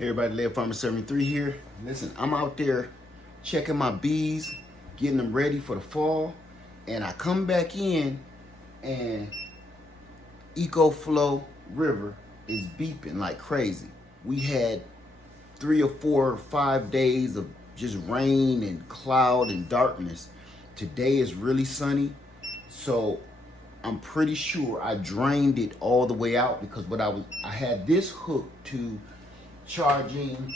Everybody, Lead Farmer 73 here. Listen, I'm out there checking my bees, getting them ready for the fall, and I come back in and Ecoflow River is beeping like crazy. We had 3 or 4 or 5 days of just rain and cloud and darkness. Today is really sunny, so I'm pretty sure I drained it all the way out because I had this hooked to charging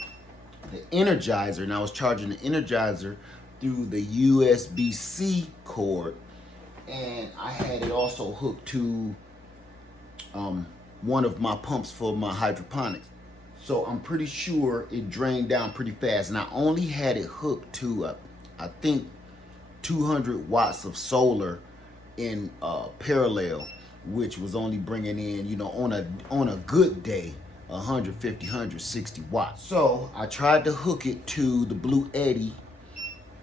the Energizer, and I was charging the Energizer through the USB-C cord, and I had it also hooked to one of my pumps for my hydroponics. So I'm pretty sure it drained down pretty fast, and I only had it hooked to I think 200 watts of solar in parallel, which was only bringing in, on a good day, 150, 160 watts. So I tried to hook it to the Blue Eddy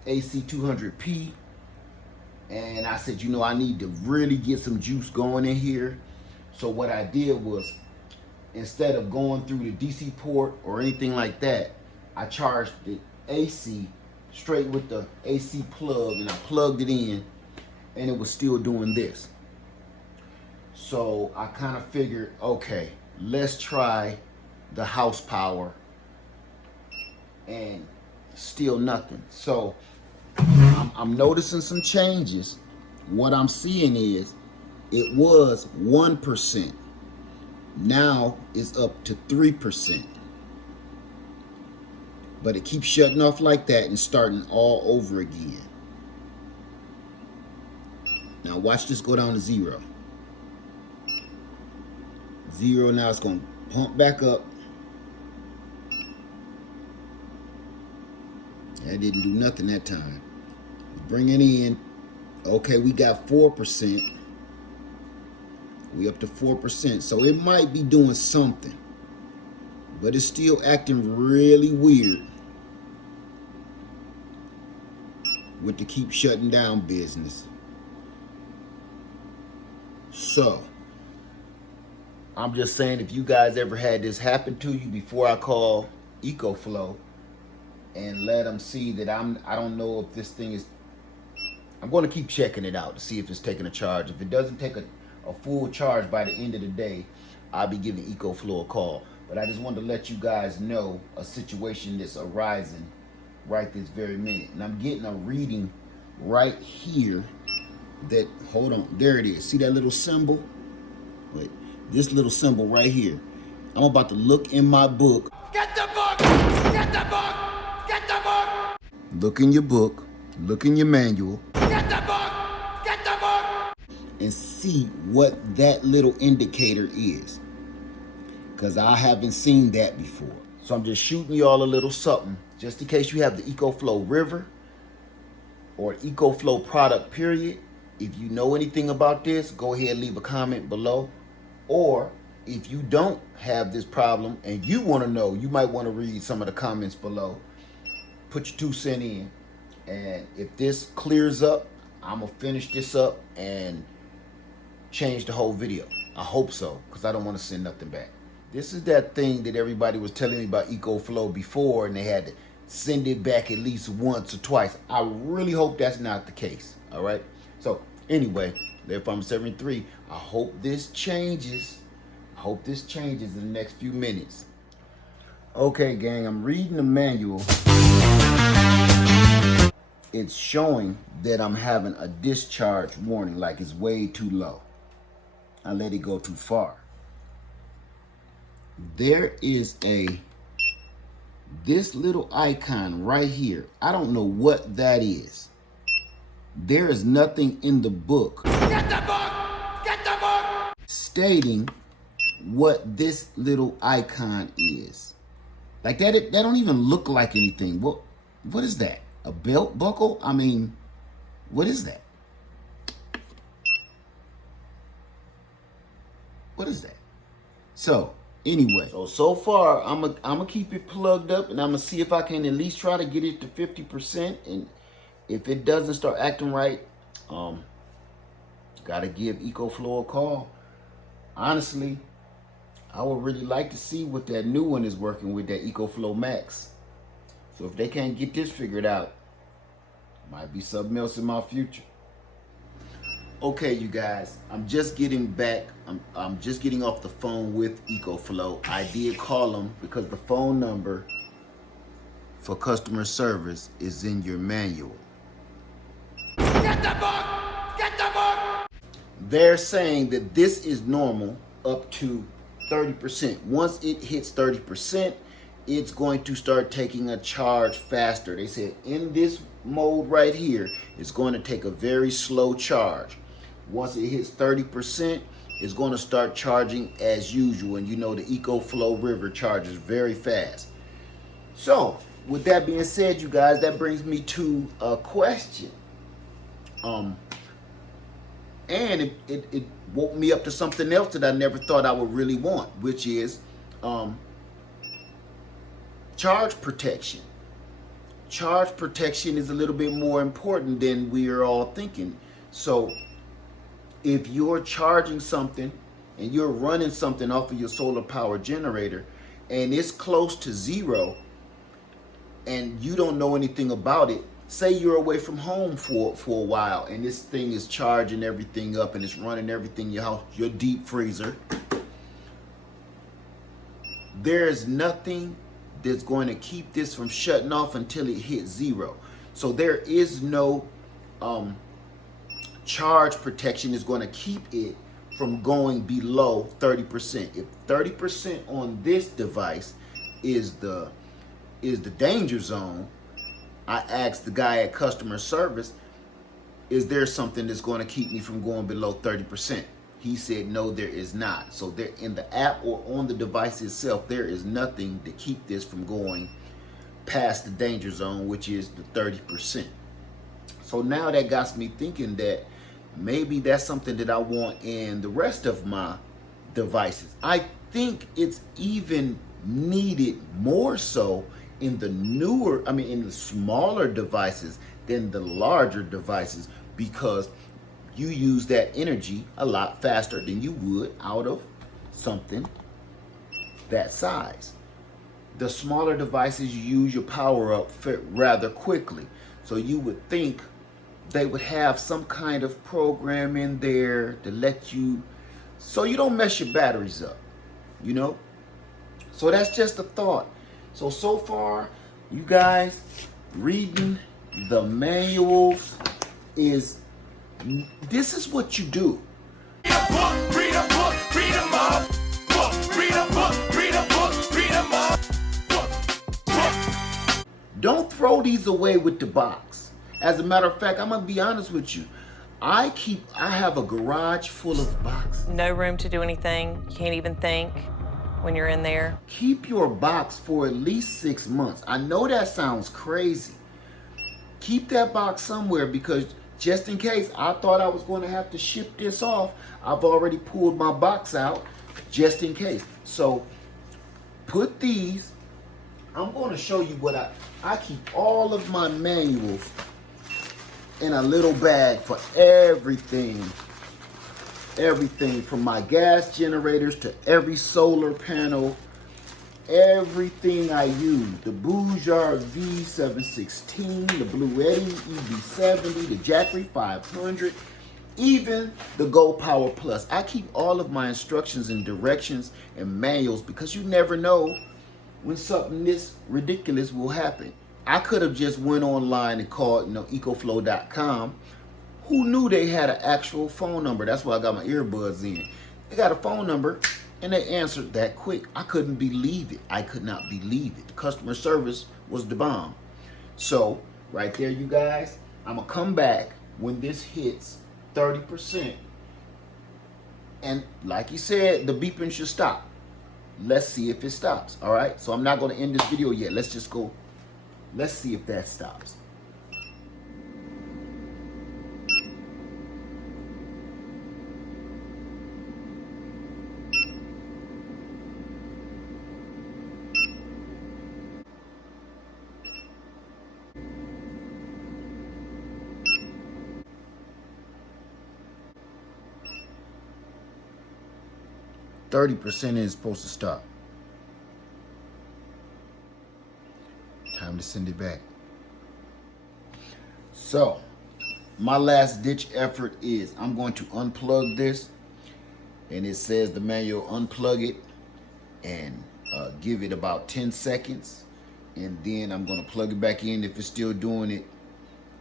AC200P, and I said, I need to really get some juice going in here. So what I did was, instead of going through the DC port or anything like that, I charged the AC straight with the AC plug, and I plugged it in, and it was still doing this. So I kind of figured, okay, let's try the house power, and still nothing. So I'm noticing some changes. What I'm seeing is it was 1%. Now it's up to 3%. But it keeps shutting off like that and starting all over again. Now watch this go down to 0. 0, now it's going to pump back up. That didn't do nothing that time. Bring it in. Okay, we got 4%. We up to 4%. So it might be doing something, but it's still acting really weird with the keep shutting down business. So I'm just saying, if you guys ever had this happen to you, before I call Ecoflow and let them see that I don't know if this thing is, I'm going to keep checking it out to see if it's taking a charge. If it doesn't take a full charge by the end of the day, I'll be giving Ecoflow a call. But I just wanted to let you guys know a situation that's arising right this very minute. And I'm getting a reading right here that, hold on, there it is. See that little symbol? Wait, this little symbol right here. I'm about to look in my book. Get the book! Get the book! Get the book! Look in your book. Look in your manual. Get the book! Get the book! And see what that little indicator is, because I haven't seen that before. So I'm just shooting y'all a little something, just in case you have the Ecoflow River or Ecoflow product period. If you know anything about this, go ahead and leave a comment below. Or if you don't have this problem and you want to know, you might want to read some of the comments below. Put your 2 cents in, and if this clears up, I'm gonna finish this up and change the whole video. I hope so, because I don't want to send nothing back. This is that thing that everybody was telling me about Ecoflow before, and they had to send it back at least once or twice. I really hope that's not the case. All right. So anyway, Lead Farmer 73, I hope this changes. I hope this changes in the next few minutes. Okay, gang, I'm reading the manual. It's showing that I'm having a discharge warning, like it's way too low. I let it go too far. There is this little icon right here. I don't know what that is. There is nothing in the book. Get the book! Get the book! Stating what this little icon is. Like that don't even look like anything. What is that? A belt buckle? I mean, what is that? What is that? So anyway, so far I'm gonna keep it plugged up, and I'm gonna see if I can at least try to get it to 50%. And if it doesn't start acting right, gotta give Ecoflow a call. Honestly, I would really like to see what that new one is working with, that Ecoflow Max. So if they can't get this figured out, might be something else in my future. Okay, you guys, I'm just getting back. I'm just getting off the phone with Ecoflow. I did call them because the phone number for customer service is in your manual. Get the book! Get the book! They're saying that this is normal up to 30%. Once it hits 30%, it's going to start taking a charge faster. They said in this mode right here, it's going to take a very slow charge. Once it hits 30%, it's going to start charging as usual. And you know the Ecoflow River charges very fast. So, with that being said, you guys, that brings me to a question. And it woke me up to something else that I never thought I would really want, which is charge protection. Charge protection is a little bit more important than we are all thinking. So if you're charging something and you're running something off of your solar power generator and it's close to zero and you don't know anything about it, say you're away from home for a while and this thing is charging everything up and it's running everything in your house, your deep freezer, there is nothing that's going to keep this from shutting off until it hits zero. So there is no charge protection is going to keep it from going below 30%. If 30% on this device is the danger zone, I asked the guy at customer service, is there something that's going to keep me from going below 30%? He said, no, there is not. So there in the app or on the device itself, there is nothing to keep this from going past the danger zone, which is the 30%. So now that got me thinking that maybe that's something that I want in the rest of my devices. I think it's even needed more so in the in the smaller devices than the larger devices, because you use that energy a lot faster than you would out of something that size. The smaller devices, you use your power up rather quickly. So you would think they would have some kind of program in there to let you, so you don't mess your batteries up, you know? So that's just a thought. So far, you guys, reading the manuals this is what you do. Read a book, read a book, read 'em all. Book, read a book, read a book, read 'em all. Book. Don't throw these away with the box. As a matter of fact, I'm gonna be honest with you. I have a garage full of boxes. No room to do anything. You can't even think when you're in there. Keep your box for at least 6 months. I know that sounds crazy. Keep that box somewhere, because just in case, I thought I was going to have to ship this off. I've already pulled my box out just in case. So put these. I'm going to show you what I keep all of my manuals in a little bag for everything. Everything from my gas generators to every solar panel, everything I use. The Bouillard V716, the Blue Eddy EV70, the Jackery 500, even the Go Power Plus. I keep all of my instructions and directions and manuals because you never know when something this ridiculous will happen. I could have just went online and called, ecoflow.com. Who knew they had an actual phone number? That's why I got my earbuds in. They got a phone number and they answered that quick. I couldn't believe it. I could not believe it. The customer service was the bomb. So right there, you guys, I'm gonna come back when this hits 30%. And like you said, the beeping should stop. Let's see if it stops. All right. So I'm not gonna end this video yet. Let's just go. Let's see if that stops. 30% is supposed to stop. Time to send it back. So, my last ditch effort is I'm going to unplug this, and it says the manual unplug it and give it about 10 seconds, and then I'm going to plug it back in. If it's still doing it,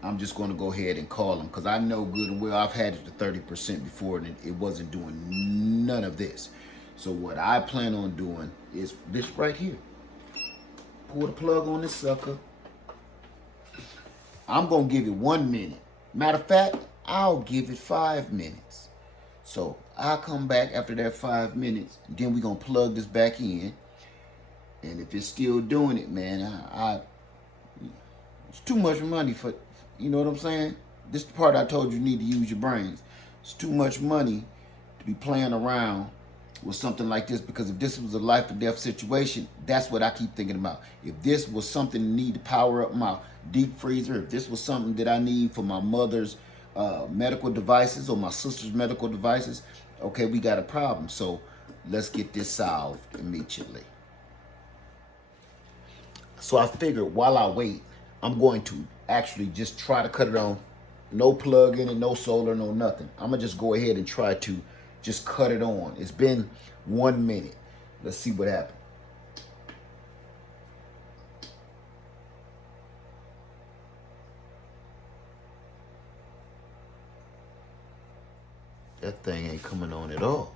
I'm just going to go ahead and call them, because I know good and well I've had it to 30% before and it wasn't doing none of this. So what I plan on doing is this right here. Pull the plug on this sucker. I'm going to give it 1 minute. Matter of fact, I'll give it 5 minutes. So I'll come back after that 5 minutes. Then we're going to plug this back in. And if it's still doing it, man, it's too much money for, you know what I'm saying? This is the part I told you need to use your brains. It's too much money to be playing around with something like this, because if this was a life or death situation, that's what I keep thinking about. If this was something to need to power up my deep freezer, if this was something that I need for my mother's medical devices or my sister's medical devices, okay, we got a problem. So let's get this solved immediately. So I figured while I wait, I'm going to actually just try to cut it on. No plug in it, no solar, no nothing. I'm going to just go ahead and try to just cut it on. It's been 1 minute. Let's see what happens. That thing ain't coming on at all.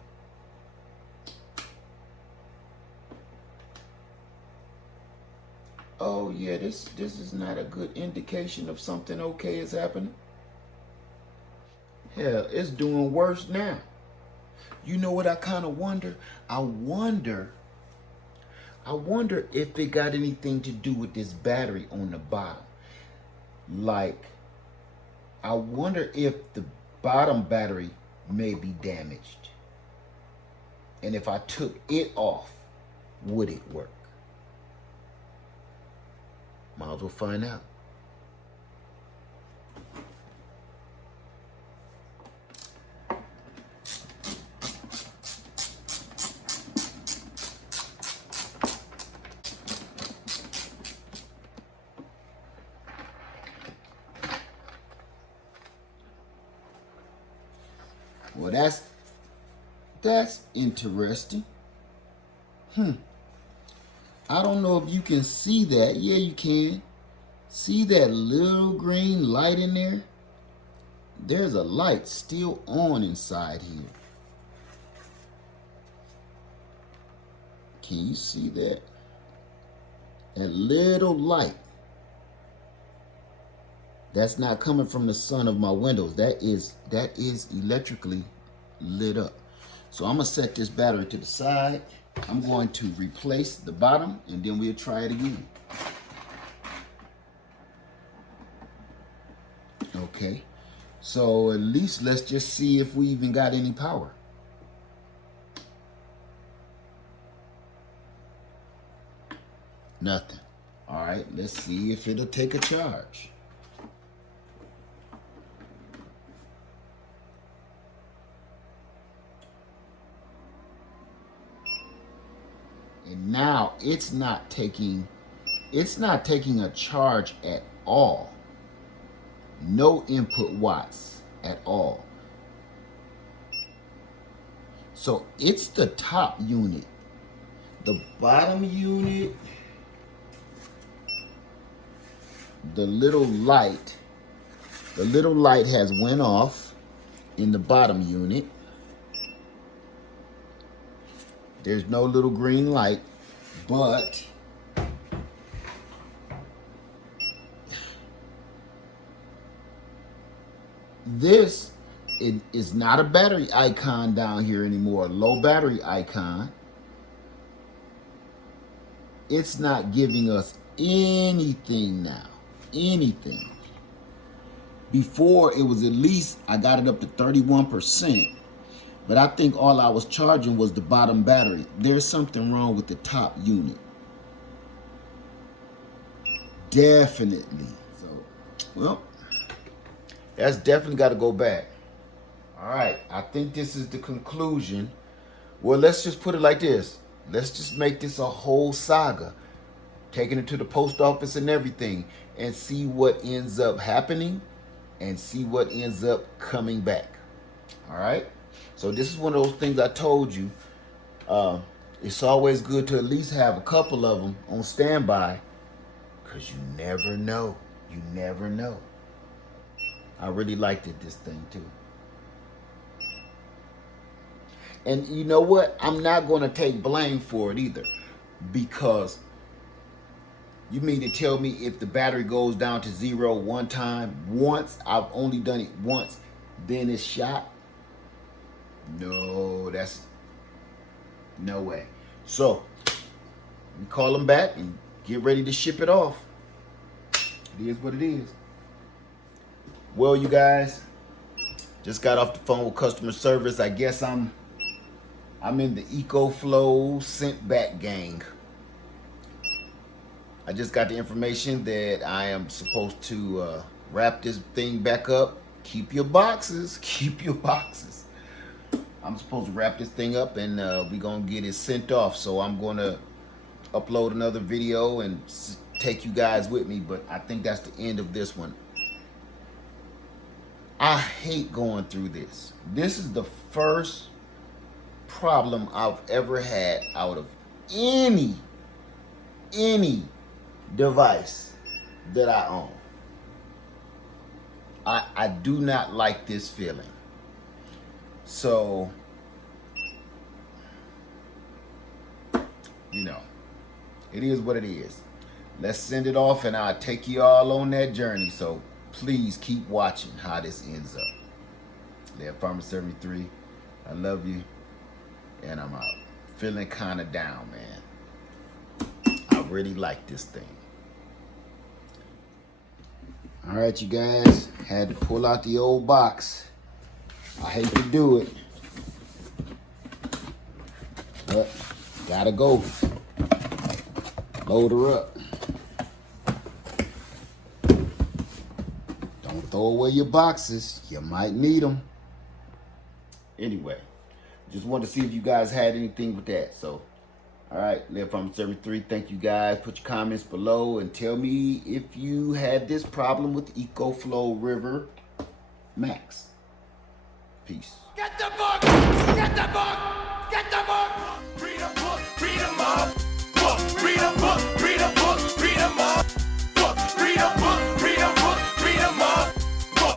Oh yeah, this is not a good indication of something okay is happening. Hell, it's doing worse now. You know what I kind of wonder? I wonder if it got anything to do with this battery on the bottom. Like, I wonder if the bottom battery may be damaged. And if I took it off, would it work? Might as well find out. Well, that's interesting. I don't know if you can see that. Yeah, you can. See that little green light in there? There's a light still on inside here. Can you see that? That little light. That's not coming from the sun of my windows. That is electrically lit up. So I'm gonna set this battery to the side. I'm going to replace the bottom, and then we'll try it again. Okay, so at least let's just see if we even got any power. Nothing. All right, let's see if it'll take a charge. And now it's not taking a charge at all. No input watts at all. So it's the top unit. The bottom unit, the little light has went off in the bottom unit. There's no little green light, but this is not a battery icon down here anymore, a low battery icon. It's not giving us anything now, anything. Before it was at least, I got it up to 31%, but I think all I was charging was the bottom battery. There's something wrong with the top unit. Definitely. So, well, that's definitely got to go back. All right, I think this is the conclusion Well, let's just put it like this. Let's just make this a whole saga. Taking it to the post office and everything, and see what ends up happening and see what ends up coming back. All right? So this is one of those things I told you. It's always good to at least have a couple of them on standby, because you never know. You never know. I really liked it, this thing too. And you know what? I'm not going to take blame for it either, because you mean to tell me if the battery goes down to 0 one time, once, I've only done it once, then it's shot? No, that's no way. So, we call them back and get ready to ship it off. It is what it is. Well, you guys, just got off the phone with customer service. I guess I'm in the Ecoflow sent back gang. I just got the information that I am supposed to wrap this thing back up. Keep your boxes. Keep your boxes. I'm supposed to wrap this thing up, and we're going to get it sent off. So I'm going to upload another video and take you guys with me. But I think that's the end of this one. I hate going through this. This is the first problem I've ever had out of any device that I own. I do not like this feeling. So, you know, it is what it is. Let's send it off, and I'll take you all on that journey. So please keep watching how this ends up. There, Farmer 73, I love you, and I'm out. Feeling kind of down, man. I really like this thing. All right, you guys, had to pull out the old box. I hate to do it, but gotta go. Load her up. Don't throw away your boxes. You might need them. Anyway, just wanted to see if you guys had anything with that. So, all right, Live Farm 73. Thank you guys. Put your comments below and tell me if you had this problem with Ecoflow River Max. Peace. Get the book! Get the book! Get the book!